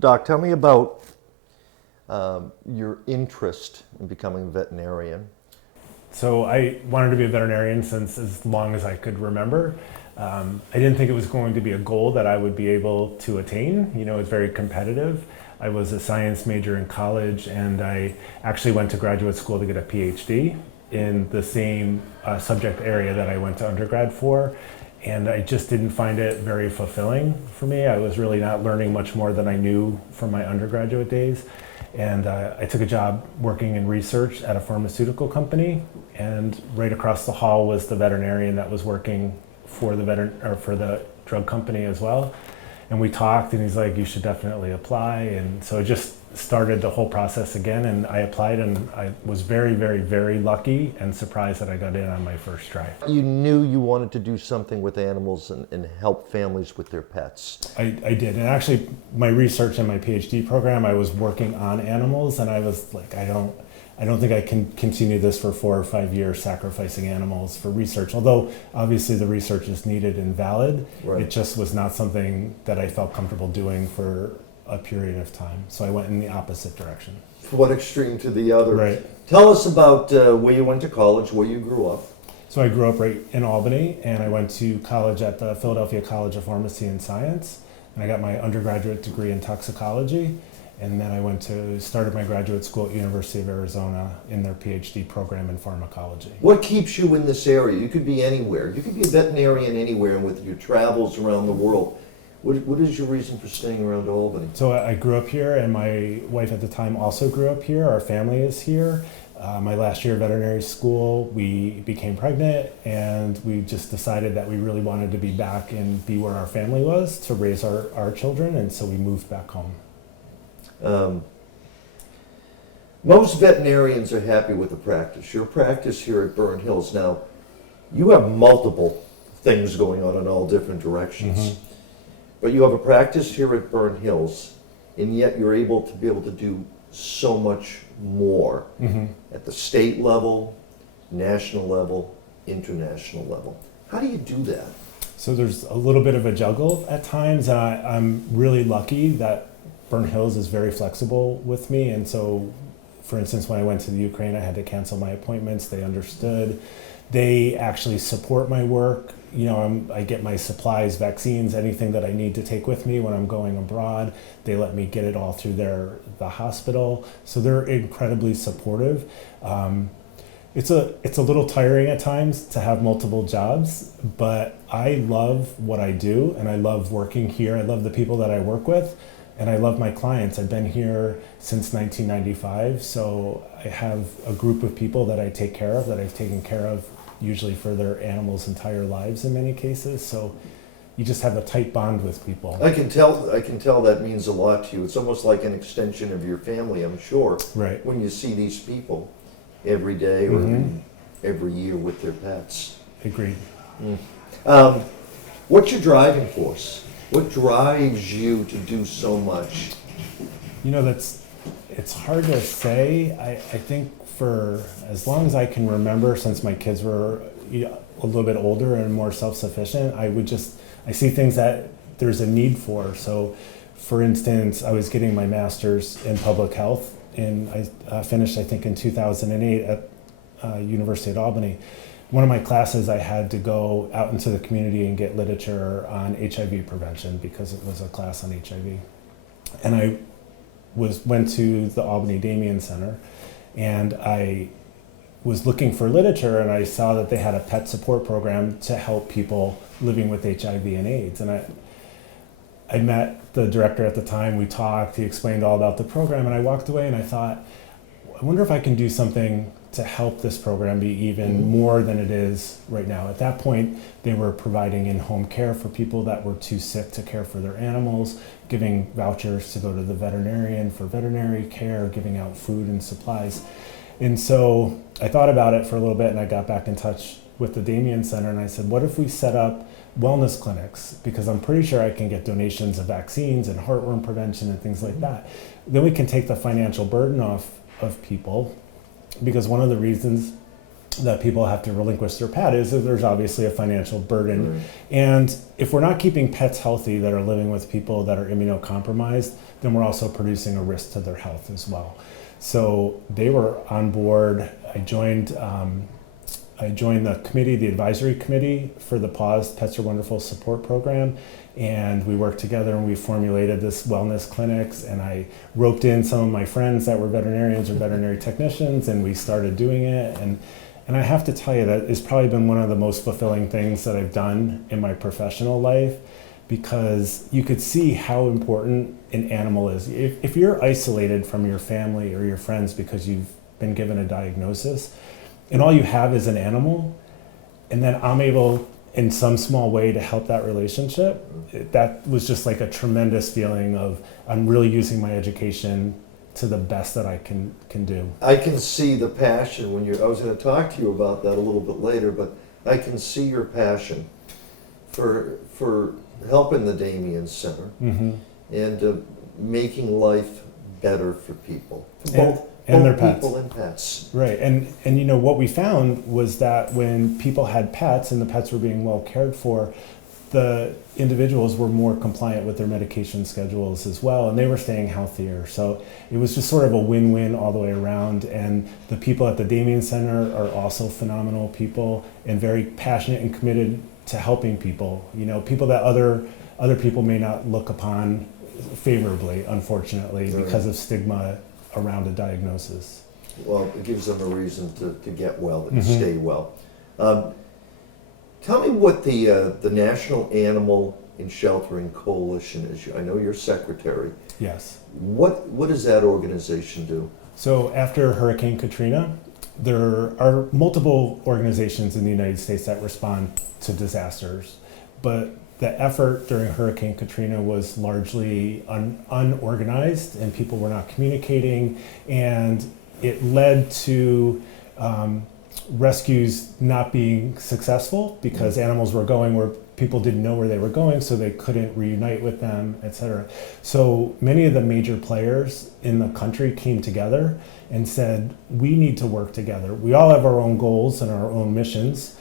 Doc, tell me about your interest in becoming a veterinarian. So I wanted to be a veterinarian since as long as I could remember. I didn't think it was going to be a goal that I would be able to attain. You know, it's very competitive. I was a science major in college, and I actually went to graduate school to get a PhD in the same subject area that I went to undergrad for. And I just didn't find it very fulfilling for me. I was really not learning much more than I knew from my undergraduate days. And I took a job working in research at a pharmaceutical company, and right across the hall was the veterinarian that was working for the drug company as well. And we talked, and he's like, "You should definitely apply." And so it just started the whole process again, and I applied, and I was very, very, very lucky and surprised that I got in on my first try. You knew you wanted to do something with animals and help families with their pets. I did, and actually my research in my PhD program, I was working on animals, and I was like, I don't think I can continue this for 4 or 5 years, sacrificing animals for research. Although obviously the research is needed and valid, Right. It just was not something that I felt comfortable doing for a period of time. So I went in the opposite direction. One extreme to the other. Right. Tell us about where you went to college, where you grew up. So I grew up right in Albany, and I went to college at the Philadelphia College of Pharmacy and Science, and I got my undergraduate degree in toxicology. And then I started my graduate school at University of Arizona in their PhD program in pharmacology. What keeps you in this area? You could be anywhere. You could be a veterinarian anywhere, and with your travels around the world. What is your reason for staying around Albany? So I grew up here, and my wife at the time also grew up here. Our family is here. My last year of veterinary school, we became pregnant, and we just decided that we really wanted to be back and be where our family was to raise our children, and so we moved back home. Most veterinarians are happy with the practice. Your practice here at Burn Hills. Now, you have multiple things going on in all different directions. Mm-hmm. But you have a practice here at Burn Hills, and yet you're able to do so much more at the state level, national level, international level. How do you do that? So there's a little bit of a juggle at times. I'm really lucky that Burn Hills is very flexible with me, and so, for instance, when I went to the Ukraine, I had to cancel my appointments. They understood. They actually support my work. You know, I get my supplies, vaccines, anything that I need to take with me when I'm going abroad. They let me get it all through the hospital. So they're incredibly supportive. It's a little tiring at times to have multiple jobs, but I love what I do, and I love working here. I love the people that I work with, and I love my clients. I've been here since 1995, so I have a group of people that I take care of, that I've taken care of usually for their animals' entire lives in many cases. So you just have a tight bond with people. I can tell that means a lot to you. It's almost like an extension of your family, I'm sure. Right. When you see these people every day or every year with their pets. Agreed. What's your driving force? What drives you to do so much? You know, it's hard to say. I think for as long as I can remember, since my kids were a little bit older and more self-sufficient, I see things that there's a need for. So, for instance, I was getting my master's in public health, and I finished, I think, in 2008 at University at Albany. One of my classes, I had to go out into the community and get literature on HIV prevention because it was a class on HIV. And I went to the Albany Damien Center, and I was looking for literature, and I saw that they had a pet support program to help people living with HIV and AIDS. And I met the director at the time, we talked, he explained all about the program, and I walked away and I thought, I wonder if I can do something to help this program be even more than it is right now. At that point, they were providing in-home care for people that were too sick to care for their animals, giving vouchers to go to the veterinarian for veterinary care, giving out food and supplies. And so I thought about it for a little bit, and I got back in touch with the Damien Center, and I said, what if we set up wellness clinics? Because I'm pretty sure I can get donations of vaccines and heartworm prevention and things like that. Then we can take the financial burden off of people, because one of the reasons that people have to relinquish their pet is that there's obviously a financial burden. Right. And if we're not keeping pets healthy that are living with people that are immunocompromised, then we're also producing a risk to their health as well. So they were on board. I joined the committee, the advisory committee for the Paws Pets Are Wonderful support program. And we worked together and we formulated this wellness clinics, and I roped in some of my friends that were veterinarians or veterinary technicians, and we started doing it. And I have to tell you that it's probably been one of the most fulfilling things that I've done in my professional life, because you could see how important an animal is. If you're isolated from your family or your friends because you've been given a diagnosis and all you have is an animal, and then I'm able in some small way to help that relationship, that was just like a tremendous feeling of I'm really using my education to the best that I can do. I can see the passion when I was going to talk to you about that a little bit later, but I can see your passion for helping the Damien Center and making life better for people, for both their pets. People and pets. Right, and you know what we found was that when people had pets and the pets were being well cared for, the individuals were more compliant with their medication schedules as well, and they were staying healthier. So it was just sort of a win-win all the way around. And the people at the Damien Center are also phenomenal people and very passionate and committed to helping people. You know, people that other people may not look upon favorably, unfortunately, because of stigma around a diagnosis. Well, it gives them a reason to get well, to stay well. Tell me what the National Animal and Sheltering Coalition is. I know you're secretary. Yes. What does that organization do? So after Hurricane Katrina, there are multiple organizations in the United States that respond to disasters, but the effort during Hurricane Katrina was largely unorganized, and people were not communicating, and it led to rescues not being successful because animals were going where people didn't know where they were going, so they couldn't reunite with them, etc. So many of the major players in the country came together and said, we need to work together. We all have our own goals and our own missions,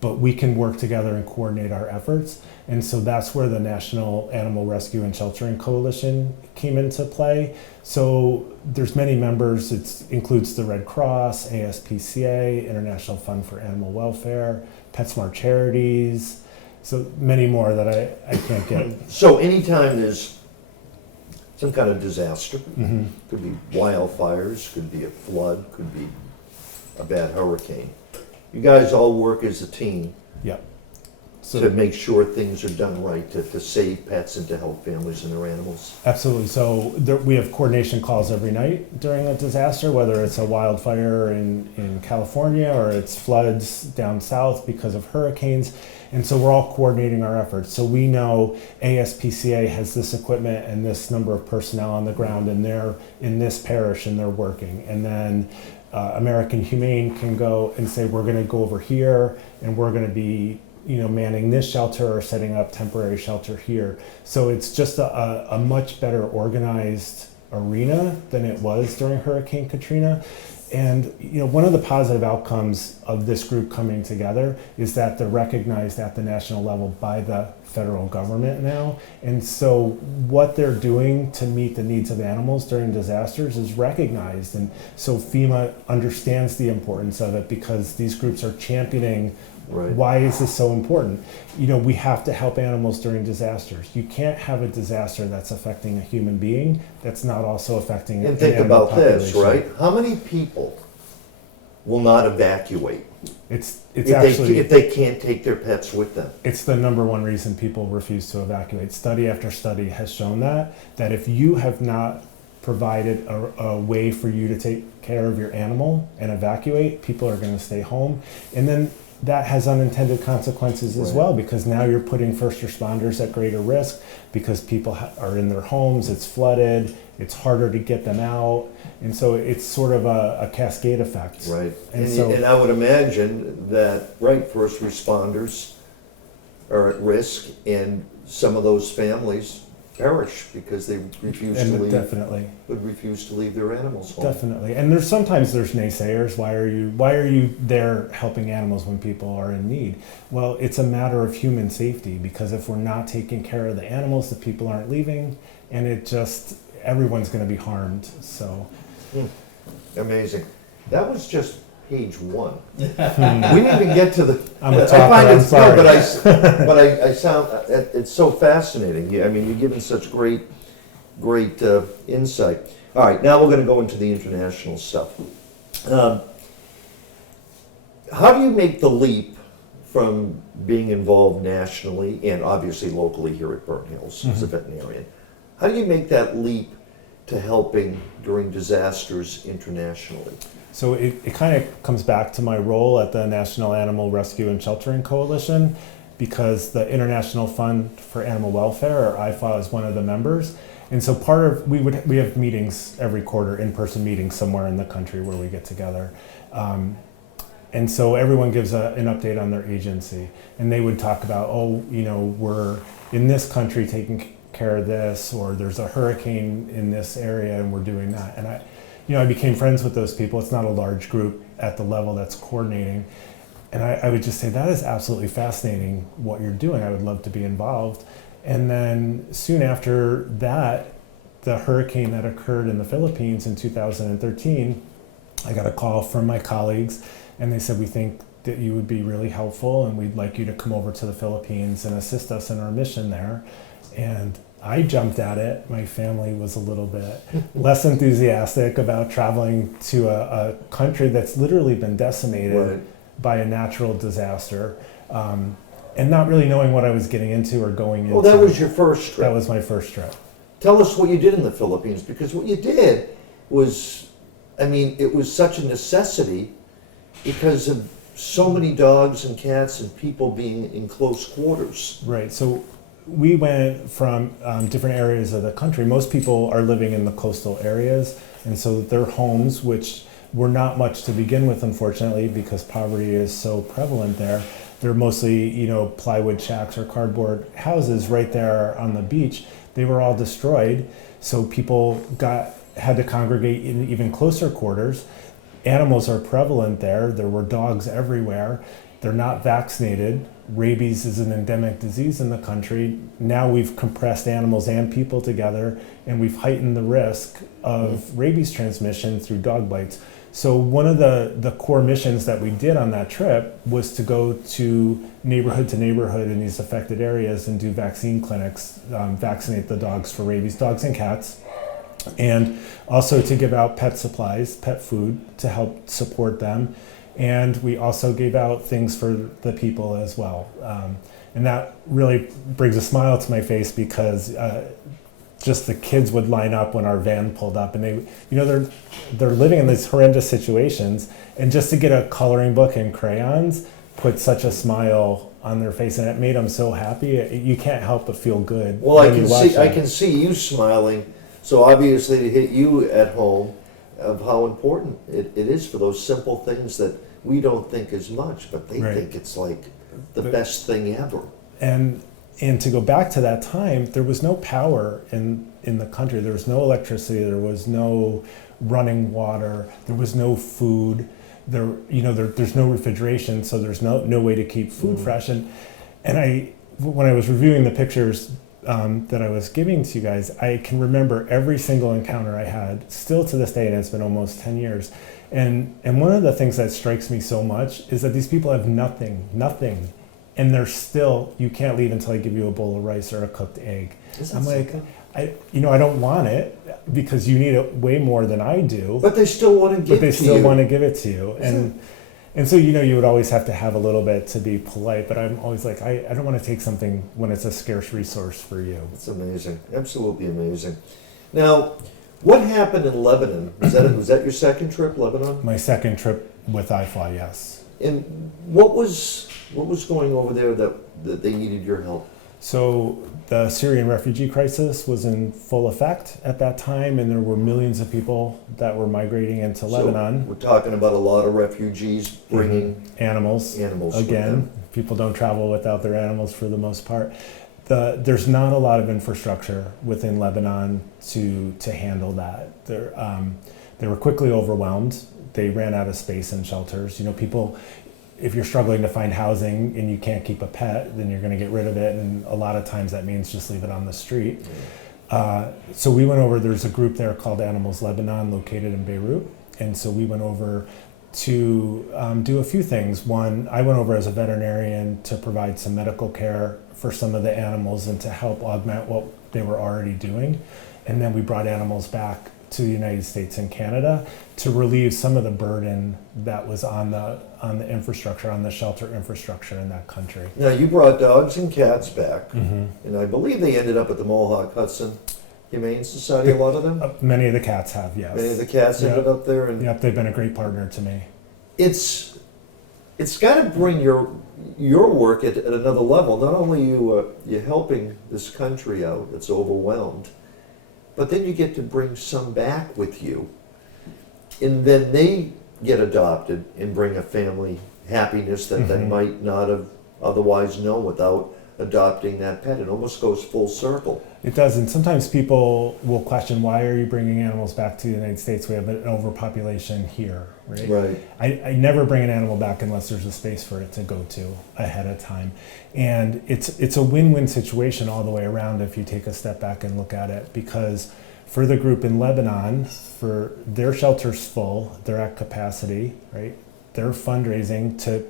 but we can work together and coordinate our efforts. And so that's where the National Animal Rescue and Sheltering Coalition came into play. So there's many members. It includes the Red Cross, ASPCA, International Fund for Animal Welfare, PetSmart Charities, so many more that I can't get. So anytime there's some kind of disaster, could be wildfires, could be a flood, could be a bad hurricane, you guys all work as a team. Yep. To make sure things are done right, to save pets and to help families and their animals. Absolutely. So we have coordination calls every night during a disaster, whether it's a wildfire in California or it's floods down south because of hurricanes. And so we're all coordinating our efforts. So we know ASPCA has this equipment and this number of personnel on the ground, and they're in this parish and they're working. And then American Humane can go and say, we're going to go over here and we're going to be manning this shelter or setting up temporary shelter here. So it's just a much better organized arena than it was during Hurricane Katrina. And one of the positive outcomes of this group coming together is that they're recognized at the national level by the federal government now. And so what they're doing to meet the needs of animals during disasters is recognized. And so FEMA understands the importance of it because these groups are championing. Right. Why is this so important? We have to help animals during disasters. You can't have a disaster that's affecting a human being that's not also affecting And think about this, population. right? How many people will not evacuate It's if actually they can't take their pets with them? it's the number one reason people refuse to evacuate. Study after study has shown that if you have not provided a way for you to take care of your animal and evacuate, people are going to stay home. And then that has unintended consequences as well, because now you're putting first responders at greater risk because people are in their homes, it's flooded, it's harder to get them out. And so it's sort of a cascade effect. Right. And And I would imagine that, first responders are at risk, and some of those families perish because they refuse to And leave. definitely. Would refuse to leave their animals home. Definitely, and there's sometimes naysayers. Why are you there helping animals when people are in need? Well, it's a matter of human safety, because if we're not taking care of the animals, the people aren't leaving, and everyone's going to be harmed. So Amazing. That was just page 1. We didn't even get to the. I'm a I talker, find I'm it, sorry. no, but I sound. It's so fascinating. I mean, you're giving such great insight. All right, now we're going to go into the international stuff. How do you make the leap from being involved nationally and obviously locally here at Burn Hills as a veterinarian? How do you make that leap to helping during disasters internationally? So it kind of comes back to my role at the National Animal Rescue and Sheltering Coalition, because the International Fund for Animal Welfare, or IFA, is one of the members. And so we have meetings every quarter, in-person meetings somewhere in the country where we get together. And so everyone gives an update on their agency, and they would talk about, we're in this country taking care of this, or there's a hurricane in this area and we're doing that. And I became friends with those people. It's not a large group at the level that's coordinating. And I would just say, that is absolutely fascinating what you're doing. I would love to be involved. And then soon after that, the hurricane that occurred in the Philippines in 2013, I got a call from my colleagues, and they said, we think that you would be really helpful, and we'd like you to come over to the Philippines and assist us in our mission there. And I jumped at it. My family was a little bit less enthusiastic about traveling to a country that's literally been decimated by a natural disaster, and not really knowing what I was getting into or going into. Well, that was your first trip. That was my first trip. Tell us what you did in the Philippines, because what you did was, it was such a necessity because of so many dogs and cats and people being in close quarters. Right. So we went from different areas of the country. Most people are living in the coastal areas, and so their homes, which were not much to begin with, unfortunately, because poverty is so prevalent there. They're mostly, plywood shacks or cardboard houses right there on the beach. They were all destroyed, so people had to congregate in even closer quarters. Animals are prevalent there. There were dogs everywhere. They're not vaccinated. Rabies is an endemic disease in the country. Now we've compressed animals and people together, and we've heightened the risk of rabies transmission through dog bites. So one of the core missions that we did on that trip was to go to neighborhood in these affected areas and do vaccine clinics, vaccinate the dogs for rabies, dogs and cats, and also to give out pet supplies, pet food, to help support them. And we also gave out things for the people as well. And that really brings a smile to my face, because just the kids would line up when our van pulled up, and they're living in these horrendous situations, and just to get a coloring book and crayons put such a smile on their face, and it made them so happy. You can't help but feel good. Well, I can see you smiling. So obviously, to hit you at home of how important it is for those simple things that we don't think as much, but they think it's like the best thing ever. And to go back to that time, there was no power in the country. There was no electricity. There was no running water. There was no food. There's no refrigeration, so there's no way to keep food fresh. And when I was reviewing the pictures that I was giving to you guys, I can remember every single encounter I had, still to this day, and it's been almost 10 years. And one of the things that strikes me so much is that these people have nothing. And they're still, you can't leave until I give you a bowl of rice or a cooked egg. I'm like, I don't want it, because you need it way more than I do. But they still want to give it to you. But they still want to give it to you. And so, you would always have to have a little bit to be polite, but I'm always like, I don't want to take something when it's a scarce resource for you. It's amazing. Absolutely amazing. Now, what happened in Lebanon? Was that your second trip, Lebanon? My second trip with IFA, yes. And what was going over there that they needed your help? So the Syrian refugee crisis was in full effect at that time, and there were millions of people that were migrating into Lebanon. We're talking about a lot of refugees bringing animals with again. them. People don't travel without their animals for the most part. there's not a lot of infrastructure within Lebanon to handle that. They were quickly overwhelmed. They ran out of space in shelters. You know, people, if you're struggling to find housing and you can't keep a pet, then you're going to get rid of it. And a lot of times that means just leave it on the street. So we went over, there's a group there called Animals Lebanon located in Beirut. And so we went over to do a few things. One, I went over as a veterinarian to provide some medical care for some of the animals and to help augment what they were already doing. And then we brought animals back to the United States and Canada to relieve some of the burden that was on the infrastructure, on the shelter infrastructure in that country. Now, you brought dogs and cats back, and I believe they ended up at the Mohawk Hudson Humane Society, a lot of them? Many of the cats have, yes. Many of the cats ended up there? And yep, they've been a great partner to me. It's got to bring your work at another level. Not only you're helping this country out that's overwhelmed, but then you get to bring some back with you. And then they get adopted and bring a family happiness that they might not have otherwise known without adopting that pet. It almost goes full circle. It does, and sometimes people will question, why are you bringing animals back to the United States? We have an overpopulation here, right? Right. I never bring an animal back unless there's a space for it to go to ahead of time. And it's a win-win situation all the way around if you take a step back and look at it, because for the group in Lebanon, for their shelter's full, they're at capacity, right? They're fundraising to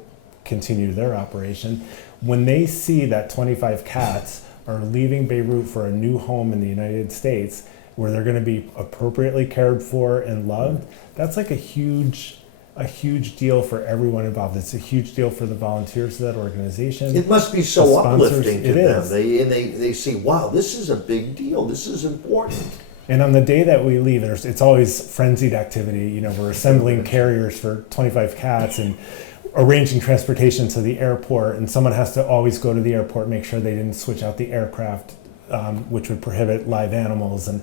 continue their operation. When they see that 25 cats are leaving Beirut for a new home in the United States where they're going to be appropriately cared for and loved, that's like a huge deal for everyone involved. It's a huge deal for the volunteers of that organization. It must be so the sponsors. uplifting to It them. is. They see, wow, this is a big deal. This is important. And on the day that we leave, it's always frenzied activity. You know, we're assembling carriers for 25 cats and arranging transportation to the airport, and someone has to always go to the airport, make sure they didn't switch out the aircraft, which would prohibit live animals. And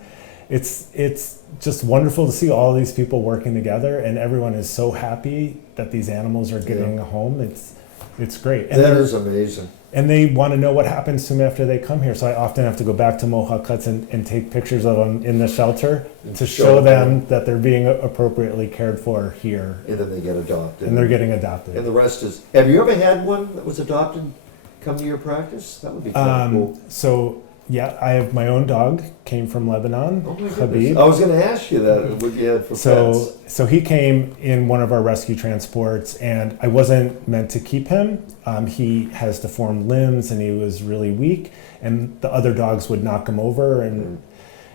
it's just wonderful to see all these people working together, and everyone is so happy that these animals are getting a home. It's great. And that is amazing. And they want to know what happens to them after they come here. So I often have to go back to Mohawk Hudson and take pictures of them in the shelter to show them that they're being appropriately cared for here. And then they get adopted. And they're getting adopted. And the rest is, have you ever had one that was adopted come to your practice? That would be kind of cool. So, yeah, I have my own dog, came from Lebanon, Oh my Habib. goodness. I was going to ask you that, what you had for pets. So he came in one of our rescue transports, and I wasn't meant to keep him. He has deformed limbs, and he was really weak, and the other dogs would knock him over, and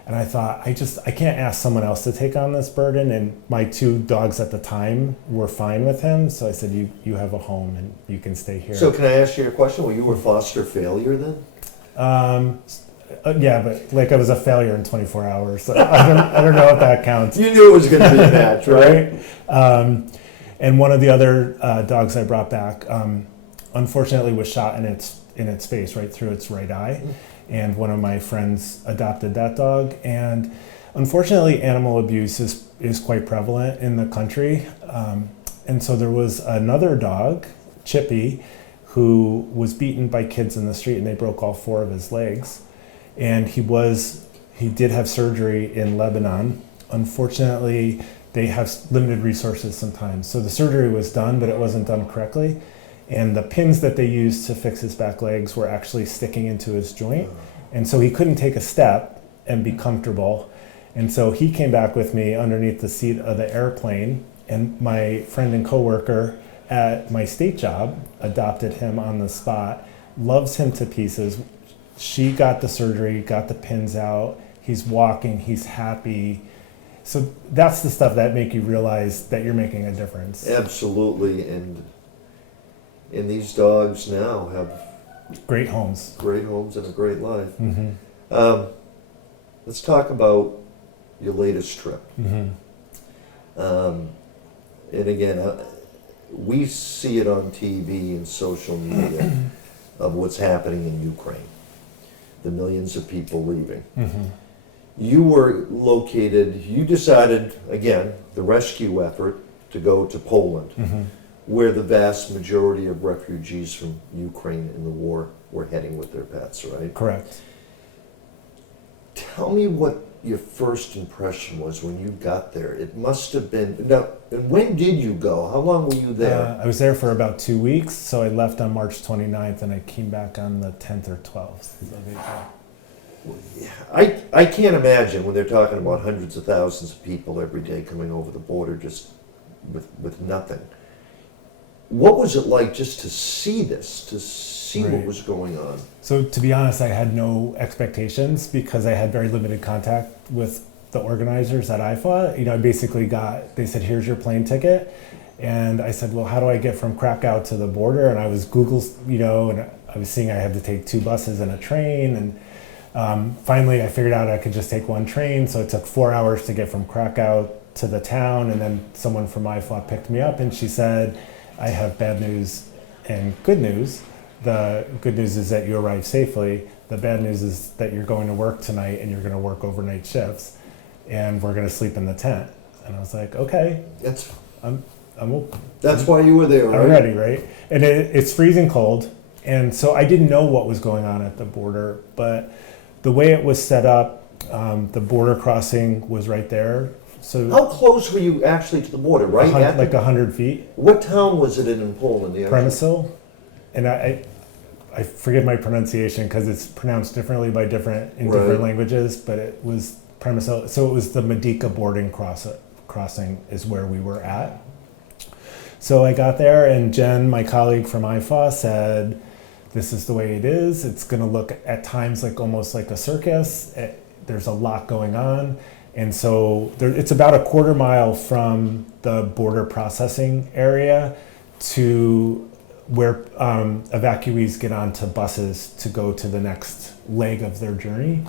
I thought, I can't ask someone else to take on this burden, and my two dogs at the time were fine with him, so I said, you have a home, and you can stay here. So can I ask you a question? Well, you were foster failure then? Yeah, but like I was a failure in 24 hours. So I don't know if that counts. You knew it was going to be a match, right? And one of the other dogs I brought back, unfortunately, was shot in its face, right through its right eye. And one of my friends adopted that dog. And unfortunately, animal abuse is quite prevalent in the country. And so there was another dog, Chippy, who was beaten by kids in the street, and they broke all 4 of his legs. And he did have surgery in Lebanon. Unfortunately, they have limited resources sometimes. So the surgery was done, but it wasn't done correctly. And the pins that they used to fix his back legs were actually sticking into his joint. And so he couldn't take a step and be comfortable. And so he came back with me underneath the seat of the airplane, and my friend and coworker at my state job adopted him on the spot, loves him to pieces. She got the surgery, got the pins out, he's walking, he's happy. So that's the stuff that make you realize that you're making a difference. Absolutely, and these dogs now have great homes and a great life. Mm-hmm. Let's talk about your latest trip. Mm-hmm. And again, we see it on TV and social media of what's happening in Ukraine, the millions of people leaving. Mm-hmm. You decided, again, the rescue effort to go to Poland, Mm-hmm. where the vast majority of refugees from Ukraine and the war were heading with their pets, right? Correct. Tell me what your first impression was when you got there. It must have been, now, and when did you go? How long were you there? I was there for about 2 weeks, so I left on March 29th and I came back on the 10th or 12th of April. I can't imagine when they're talking about hundreds of thousands of people every day coming over the border just with nothing. What was it like just to see this, to see what Right. was going on? So to be honest, I had no expectations because I had very limited contact with the organizers at IFA. I basically they said, here's your plane ticket. And I said, well, how do I get from Krakow to the border? And I was and I was seeing I had to take 2 buses and a train. And finally I figured out I could just take 1 train. So it took 4 hours to get from Krakow to the town. And then someone from IFA picked me up and she said, I have bad news and good news. The good news is that you arrived safely. The bad news is that you're going to work tonight and you're going to work overnight shifts and we're going to sleep in the tent. And I was like, okay, I'm That's why you were there, right? I'm ready, right? And it's freezing cold. And so I didn't know what was going on at the border, but the way it was set up, the border crossing was right there. So How close were you actually to the border, right? like 100 feet. What town was it in Poland? The actual- Przemysl. And I forget my pronunciation because it's pronounced differently by different Right. languages, but it was Przemysl. So it was the Medica boarding crossing is where we were at. So I got there and Jen, my colleague from IFA, said, this is the way it is. It's going to look at times like almost like a circus. There's a lot going on. And so it's about a quarter mile from the border processing area to where evacuees get onto buses to go to the next leg of their journey.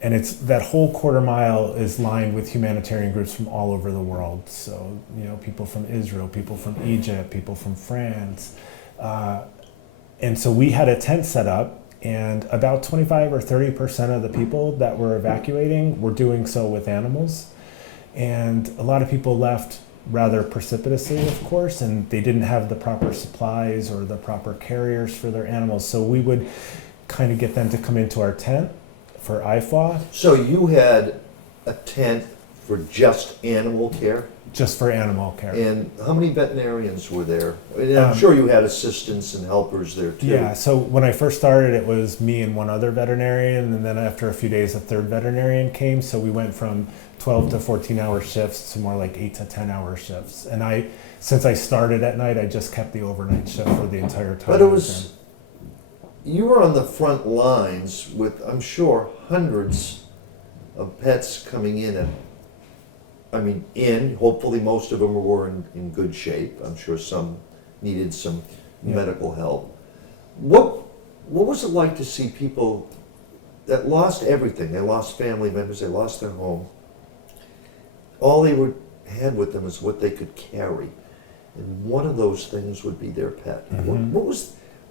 And it's that whole quarter mile is lined with humanitarian groups from all over the world. So, people from Israel, people from Egypt, people from France. And so we had a tent set up and about 25 or 30% of the people that were evacuating were doing so with animals. And a lot of people left rather precipitously, of course, and they didn't have the proper supplies or the proper carriers for their animals. So we would kind of get them to come into our tent for IFA. So you had a tent for just animal care? Just for animal care. And how many veterinarians were there? And I'm sure you had assistants and helpers there too. Yeah, so when I first started, it was me and one other veterinarian, and then after a few days, a third veterinarian came. So we went from 12 to 14-hour shifts to more like 8 to 10-hour shifts. And since I started at night, I just kept the overnight shift for the entire time. But you were on the front lines with, I'm sure, hundreds of pets coming in hopefully most of them were in good shape. I'm sure some needed some medical help. What was it like to see people that lost everything? They lost family members, they lost their home. All they had with them is what they could carry. And one of those things would be their pet. Mm-hmm.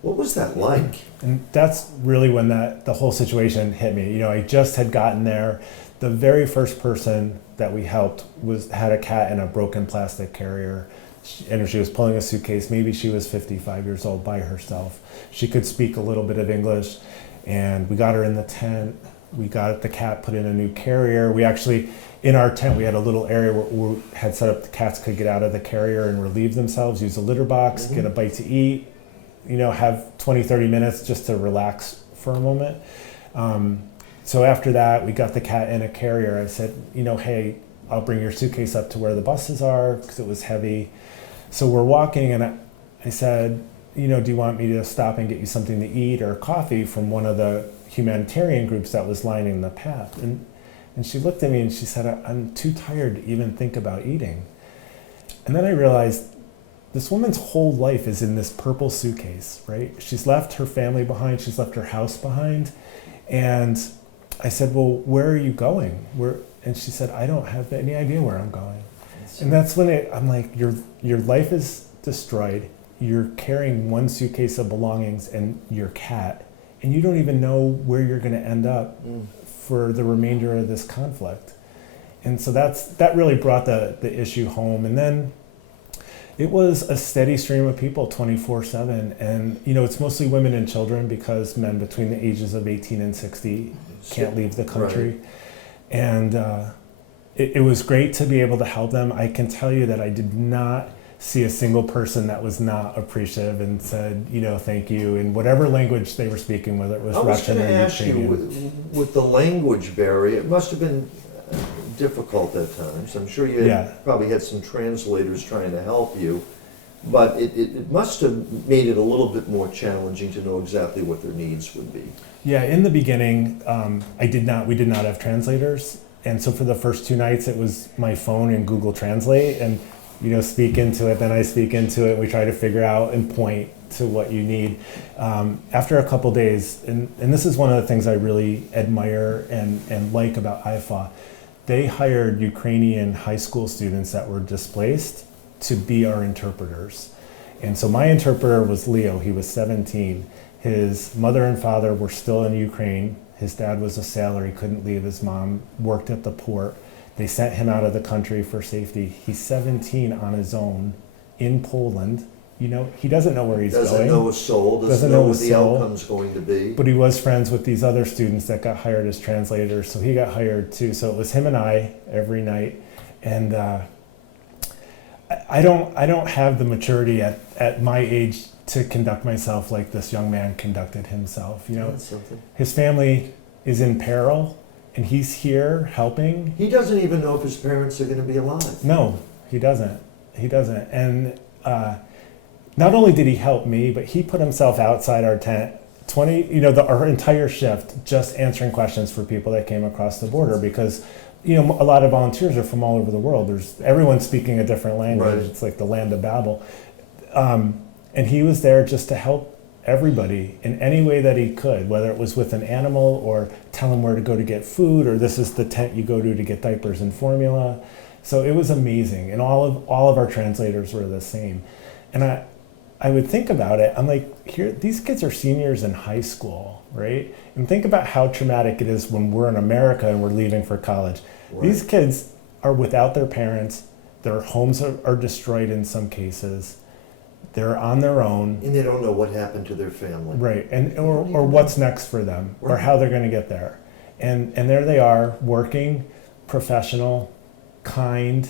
What was that like? And that's really when the whole situation hit me. I just had gotten there. The very first person that we helped had a cat in a broken plastic carrier, and she was pulling a suitcase. Maybe she was 55 years old by herself. She could speak a little bit of English, and we got her in the tent. We got the cat put in a new carrier. We actually, in our tent, we had a little area where we had set up the cats could get out of the carrier and relieve themselves, use a litter box, get a bite to eat, have 20, 30 minutes just to relax for a moment. So after that, we got the cat in a carrier. I said, hey, I'll bring your suitcase up to where the buses are because it was heavy. So we're walking and I said, do you want me to stop and get you something to eat or coffee from one of the humanitarian groups that was lining the path? And she looked at me and she said, I'm too tired to even think about eating. And then I realized this woman's whole life is in this purple suitcase, right? She's left her family behind. She's left her house behind. And I said, well, where are you going? And she said, I don't have any idea where I'm going. And that's when I'm like, your life is destroyed. You're carrying one suitcase of belongings and your cat, and you don't even know where you're going to end up for the remainder of this conflict. And so that really brought the issue home. And then, It was a steady stream of people 24/7. And, it's mostly women and children because men between the ages of 18 and 60 can't leave the country. Right. And it was great to be able to help them. I can tell you that I did not see a single person that was not appreciative and said, thank you in whatever language they were speaking, whether it was I was Russian going or to ask you, Ukrainian. with the language barrier, it must have been difficult at times. I'm sure you probably had some translators trying to help you, but it must have made it a little bit more challenging to know exactly what their needs would be. Yeah, in the beginning, we did not have translators. And so for the first 2 nights, it was my phone and Google Translate, and speak into it, then I speak into it. We try to figure out and point to what you need. After a couple days, and this is one of the things I really admire and like about IFA, they hired Ukrainian high school students that were displaced to be our interpreters. And so my interpreter was Leo. He was 17. His mother and father were still in Ukraine. His dad was a sailor. He couldn't leave. His mom worked at the port. They sent him out of the country for safety. He's 17 on his own in Poland. He doesn't know where he's going. Doesn't know a soul, doesn't know what the outcome's going to be. But he was friends with these other students that got hired as translators, so he got hired too. So it was him and I every night. And I don't have the maturity at my age to conduct myself like this young man conducted himself. That's something. His family is in peril, and he's here helping. He doesn't even know if his parents are going to be alive. No, he doesn't. And not only did he help me, but he put himself outside our tent, our entire shift, just answering questions for people that came across the border, because a lot of volunteers are from all over the world. Everyone's speaking a different language. Right. It's like the land of Babel. And he was there just to help everybody in any way that he could, whether it was with an animal or tell him where to go to get food, or this is the tent you go to get diapers and formula. So it was amazing. And all of our translators were the same. And I would think about it, I'm like, these kids are seniors in high school, right? And think about how traumatic it is when we're in America and we're leaving for college. Right. These kids are without their parents, their homes are destroyed in some cases, they're on their own. And they don't know what happened to their family. Right, or what's next for them, or Right. how they're gonna get there. And there they are, working, professional, kind.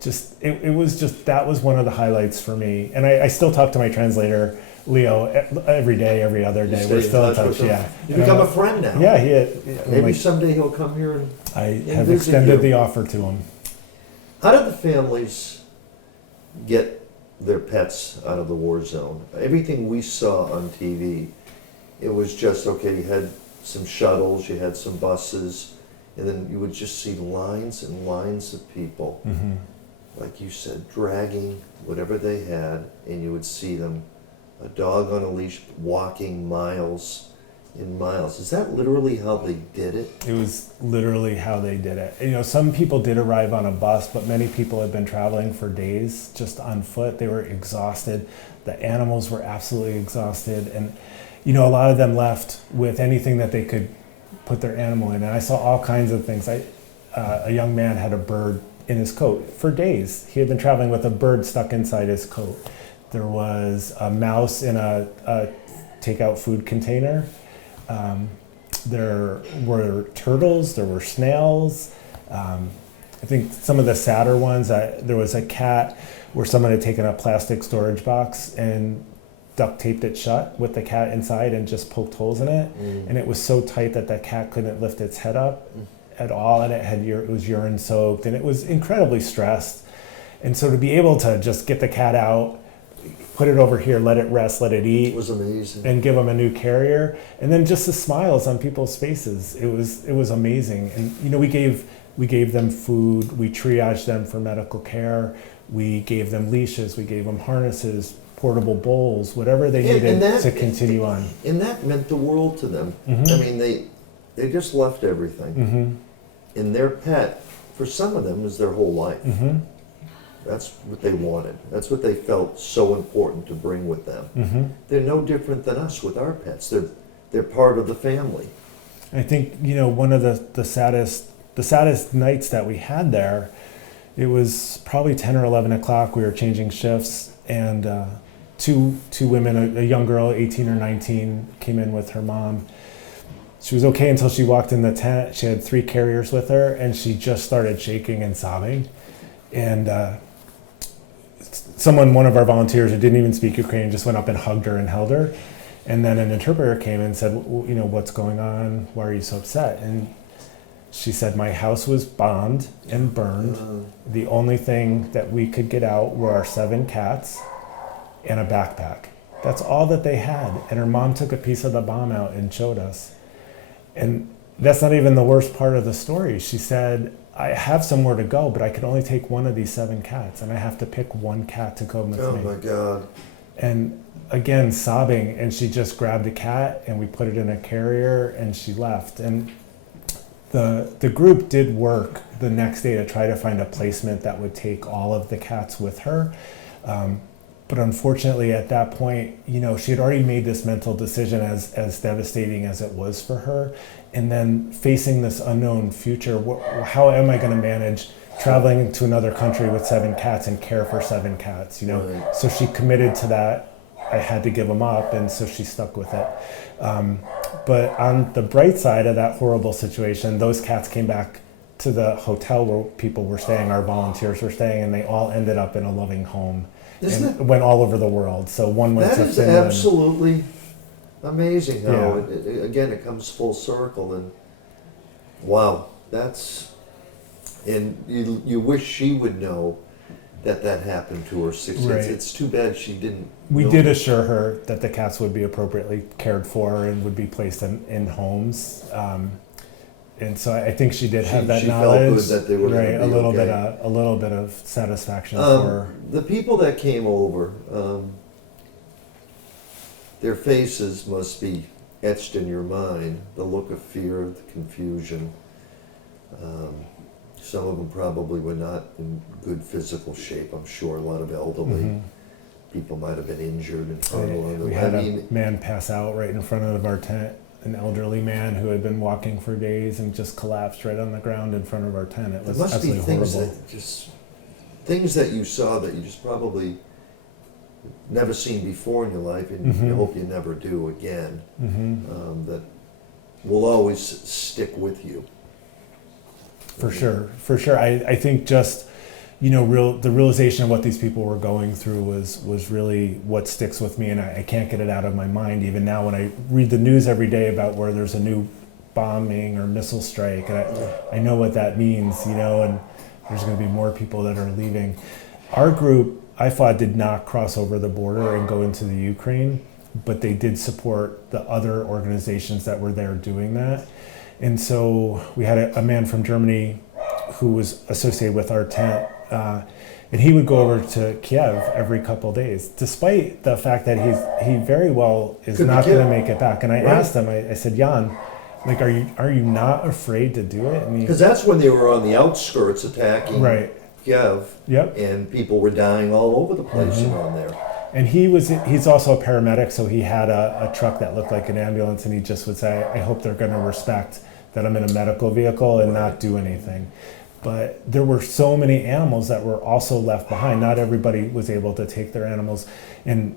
That was one of the highlights for me. And I still talk to my translator, Leo, every day, every other day. We're still in touch, yeah. You become a friend now. Yeah, Maybe someday he'll come here and I have visit extended you. the offer to him. How did the families get their pets out of the war zone? Everything we saw on TV, it was just, okay, you had some shuttles, you had some buses, and then you would just see lines and lines of people, like you said, dragging whatever they had, and you would see them, a dog on a leash, walking miles and miles. Is that literally how they did it? It was literally how they did it. Some people did arrive on a bus, but many people had been traveling for days just on foot. They were exhausted. The animals were absolutely exhausted. And, a lot of them left with anything that they could put their animal in. And I saw all kinds of things. A young man had a bird in his coat for days. He had been traveling with a bird stuck inside his coat. There was a mouse in a takeout food container. There were turtles, there were snails. I think some of the sadder ones, there was a cat where someone had taken a plastic storage box and duct taped it shut with the cat inside and just poked holes in it. And it was so tight that the cat couldn't lift its head up at all, and it was urine soaked, and it was incredibly stressed. And so to be able to just get the cat out, put it over here, let it rest, let it eat. It was amazing. And give them a new carrier. And then just the smiles on people's faces. It was amazing. And we gave them food, we triaged them for medical care, we gave them leashes, we gave them harnesses, portable bowls, whatever they needed to continue on. And that meant the world to them. I mean, they just left everything. And their pet, for some of them, is their whole life. That's what they wanted. That's what they felt so important to bring with them. They're no different than us with our pets. They're part of the family. I think one of the saddest nights that we had there, It was probably 10 or 11 o'clock. We were changing shifts, and two women, a young girl, 18 or 19, came in with her mom. She was okay until she walked in the tent. She had 3 carriers with her, and she just started shaking and sobbing. And one of our volunteers who didn't even speak Ukrainian, just went up and hugged her and held her. And then an interpreter came and said, well, what's going on? Why are you so upset? And she said, my house was bombed and burned. The only thing that we could get out were our 7 cats and a backpack. That's all that they had. And her mom took a piece of the bomb out and showed us. And that's not even the worst part of the story. She said, I have somewhere to go, but I could only take one of these 7 cats, and I have to pick one cat to go with me. Oh my God. And again, sobbing, and she just grabbed a cat and we put it in a carrier and she left. And the group did work the next day to try to find a placement that would take all of the cats with her. But unfortunately at that point, she had already made this mental decision, as devastating as it was for her. And then facing this unknown future, how am I going to manage traveling to another country with 7 cats and care for 7 cats, Right. So she committed to that. I had to give them up, and so she stuck with it. But on the bright side of that horrible situation, those cats came back to the hotel where people were staying, our volunteers were staying, and they all ended up in a loving home. And went all over the world. So one went to Finland. That is absolutely amazing how, Yeah. it comes full circle. And wow, and you wish she would know that happened to her. Right. It's too bad she didn't. We know. did assure her that the cats would be appropriately cared for and would be placed in homes. And so I think she did have that she knowledge. felt good that they were right, gonna be a little bit of satisfaction for her. The people that came over, their faces must be etched in your mind. The look of fear, the confusion. Some of them probably were not in good physical shape. I'm sure a lot of elderly people might have been injured and hurt along the way. We had a man pass out right in front of our tent. An elderly man who had been walking for days and just collapsed right on the ground in front of our tent. It was absolutely horrible. Things that you saw that you just probably never seen before in your life, and you hope you never do again. That will always stick with you. For sure. I think just the realization of what these people were going through was really what sticks with me, and I can't get it out of my mind. Even now, when I read the news every day about where there's a new bombing or missile strike, and I know what that means, and there's going to be more people that are leaving. Our group, IFAW, did not cross over the border and go into the Ukraine, but they did support the other organizations that were there doing that. And so we had a man from Germany who was associated with our tent, and he would go over to Kiev every couple of days, despite the fact that he very well is not going to make it back. And I asked him, I said, Jan, like, are you not afraid to do it? Because that's when they were on the outskirts attacking Kiev, and people were dying all over the place around there. And he's also a paramedic, so he had a truck that looked like an ambulance, and he just would say, I hope they're going to respect that I'm in a medical vehicle and not do anything. But there were so many animals that were also left behind. Not everybody was able to take their animals. And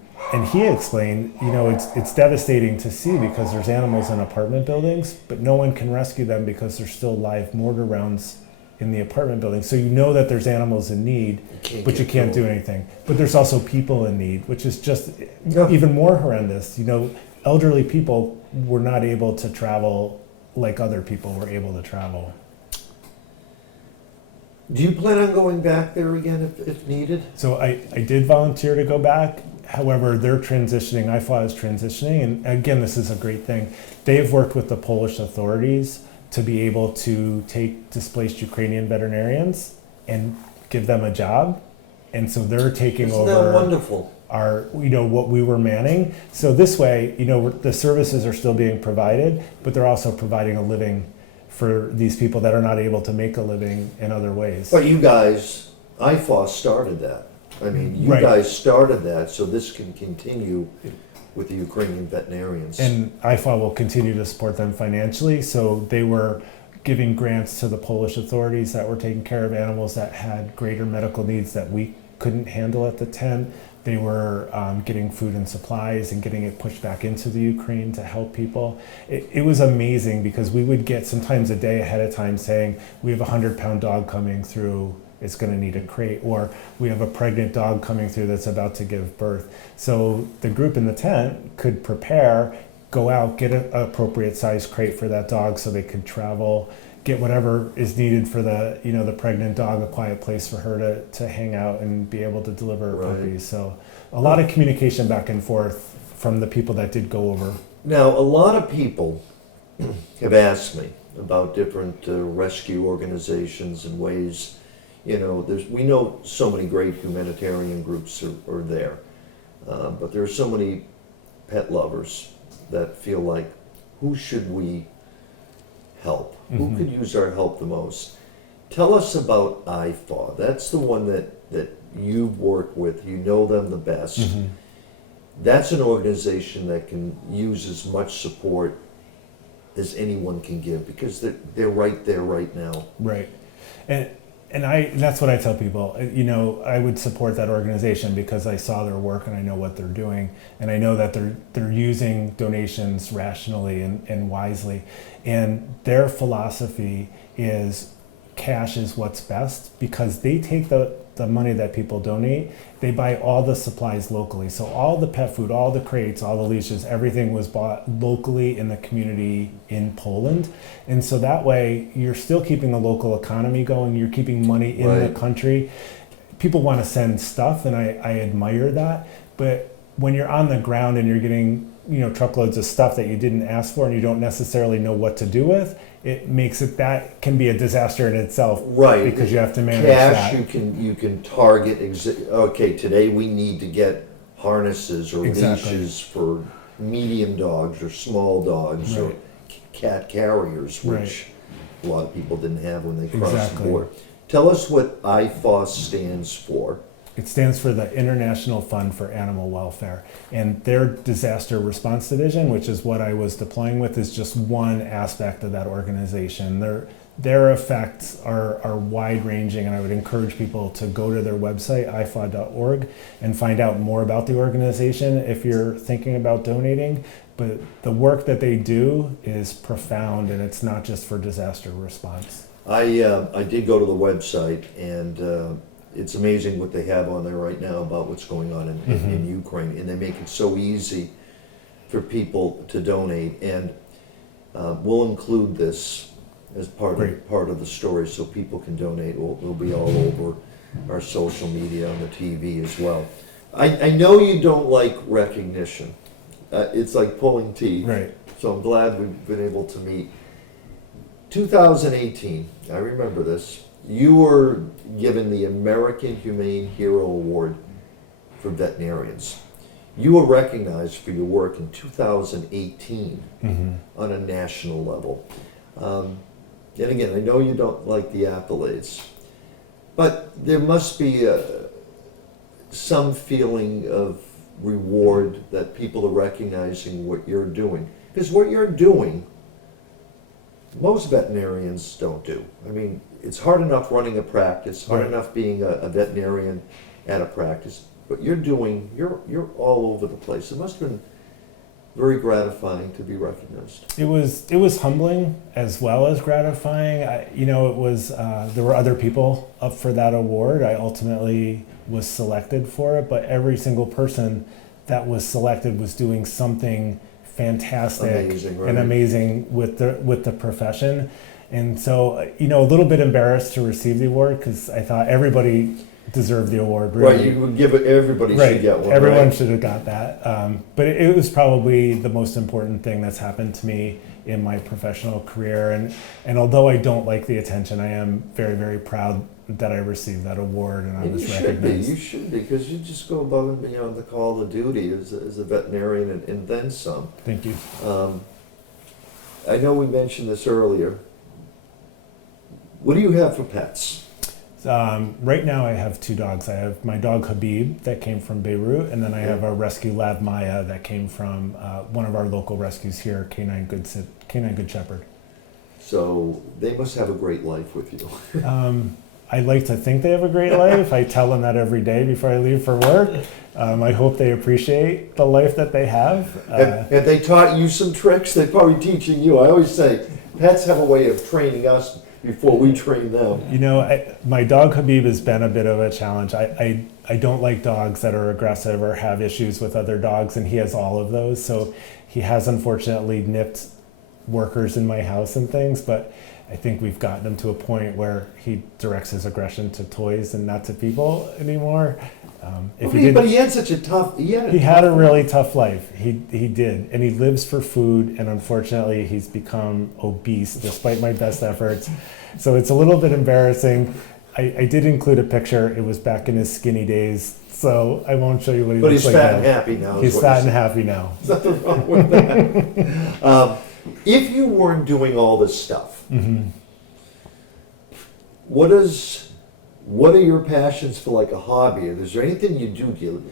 he explained, it's devastating to see because there's animals in apartment buildings, but no one can rescue them because there's still live mortar rounds in the apartment building. So that there's animals in need, but you can't do anything. But there's also people in need, which is just even more horrendous. Elderly people were not able to travel like other people were able to travel. Do you plan on going back there again if needed? So I did volunteer to go back. However, they're transitioning, IFAW is transitioning, and again, this is a great thing. They've worked with the Polish authorities to be able to take displaced Ukrainian veterinarians and give them a job. And so they're taking over. Isn't that wonderful? Our, what we were manning. So this way, the services are still being provided, but they're also providing a living for these people that are not able to make a living in other ways. But you guys, IFAW started that. I mean, you guys started that, so this can continue with the Ukrainian veterinarians. And IFAW will continue to support them financially. So they were giving grants to the Polish authorities that were taking care of animals that had greater medical needs that we couldn't handle at the tent. They were getting food and supplies and getting it pushed back into the Ukraine to help people. It was amazing because we would get sometimes a day ahead of time saying, we have a 100-pound dog coming through, it's going to need a crate, or we have a pregnant dog coming through that's about to give birth. So the group in the tent could prepare, go out, get an appropriate size crate for that dog so they could travel, get whatever is needed for the pregnant dog, a quiet place for her to hang out and be able to deliver her puppies. So a lot of communication back and forth from the people that did go over. Now, a lot of people have asked me about different rescue organizations and ways. We know so many great humanitarian groups are there, but there are so many pet lovers that feel like, who should we help? Who could use our help the most? Tell us about IFAW. That's the one that you've worked with. You know them the best. That's an organization that can use as much support as anyone can give because they're right there right now. Right. And that's what I tell people. I would support that organization because I saw their work and I know what they're doing, and I know that they're using donations rationally and wisely. And their philosophy is cash is what's best because they take the money that people donate, they buy all the supplies locally. So all the pet food, all the crates, all the leashes, everything was bought locally in the community in Poland. And so that way you're still keeping the local economy going, you're keeping money in the country. People want to send stuff and I admire that, but when you're on the ground and you're getting truckloads of stuff that you didn't ask for and you don't necessarily know what to do with, it makes it, that can be a disaster in itself, right? Because you have to manage cash. that. You can target. Okay, today we need to get harnesses or leashes for medium dogs or small dogs or cat carriers, which a lot of people didn't have when they crossed the border. Tell us what IFAW stands for. It stands for the International Fund for Animal Welfare, and their disaster response division, which is what I was deploying with, is just one aspect of that organization. Their effects are wide-ranging, and I would encourage people to go to their website, ifaw.org, and find out more about the organization if you're thinking about donating. But the work that they do is profound, and it's not just for disaster response. I did go to the website, and it's amazing what they have on there right now about what's going on in Ukraine, and they make it so easy for people to donate. And we'll include this as part of the story, so people can donate. We'll be all over our social media on the TV as well. I know you don't like recognition. It's like pulling teeth. Right. So I'm glad we've been able to meet. 2018, I remember this. You were given the American Humane Hero Award for veterinarians. You were recognized for your work in 2018 on a national level. And again, I know you don't like the accolades, but there must be some feeling of reward that people are recognizing what you're doing. Because what you're doing, most veterinarians don't do. I mean, it's hard enough running a practice, hard enough being a veterinarian at a practice, but you're all over the place. It must have been very gratifying to be recognized. It was humbling as well as gratifying. It was there were other people up for that award. I ultimately was selected for it, but every single person that was selected was doing something fantastic and amazing with the profession. And so, a little bit embarrassed to receive the award because I thought everybody deserved the award. Really. Right, you would give it, everybody should get one. Everyone should have got that. But it was probably the most important thing that's happened to me in my professional career. And although I don't like the attention, I am very, very proud that I received that award and I was recognized. You should be, because you just go above and beyond the call of duty as a veterinarian and then some. Thank you. I know we mentioned this earlier. What do you have for pets? Right now I have two dogs. I have my dog Habib that came from Beirut, and then I have a rescue lab Maya that came from one of our local rescues here, Canine Good Shepherd. So they must have a great life with you. I like to think they have a great life. I tell them that every day before I leave for work. I hope they appreciate the life that they have. Have they taught you some tricks? They're probably teaching you. I always say, pets have a way of training us before we train them. You know, my dog Habib has been a bit of a challenge. I don't like dogs that are aggressive or have issues with other dogs, and he has all of those. So he has unfortunately nipped workers in my house and things, but I think we've gotten him to a point where he directs his aggression to toys and not to people anymore. If he did, But he had such a tough. he had a really tough life. He did, and he lives for food. And unfortunately, he's become obese despite my best efforts. So it's a little bit embarrassing. I did include a picture. It was back in his skinny days, so I won't show you what he But looks he's like fat now. and happy now. He's fat and happy now. There's nothing wrong with that. If you weren't doing all this stuff, what are your passions for, like a hobby? Is there anything you do?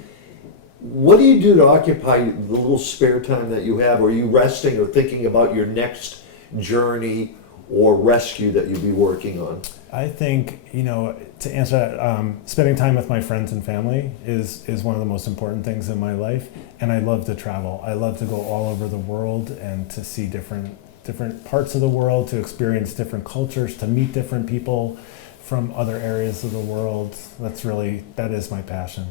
What do you do to occupy the little spare time that you have? Or are you resting or thinking about your next journey or rescue that you'll be working on? I think, you know, to answer that, spending time with my friends and family is one of the most important things in my life. And I love to travel. I love to go all over the world and to see different parts of the world, to experience different cultures, to meet different people from other areas of the world. That is my passion.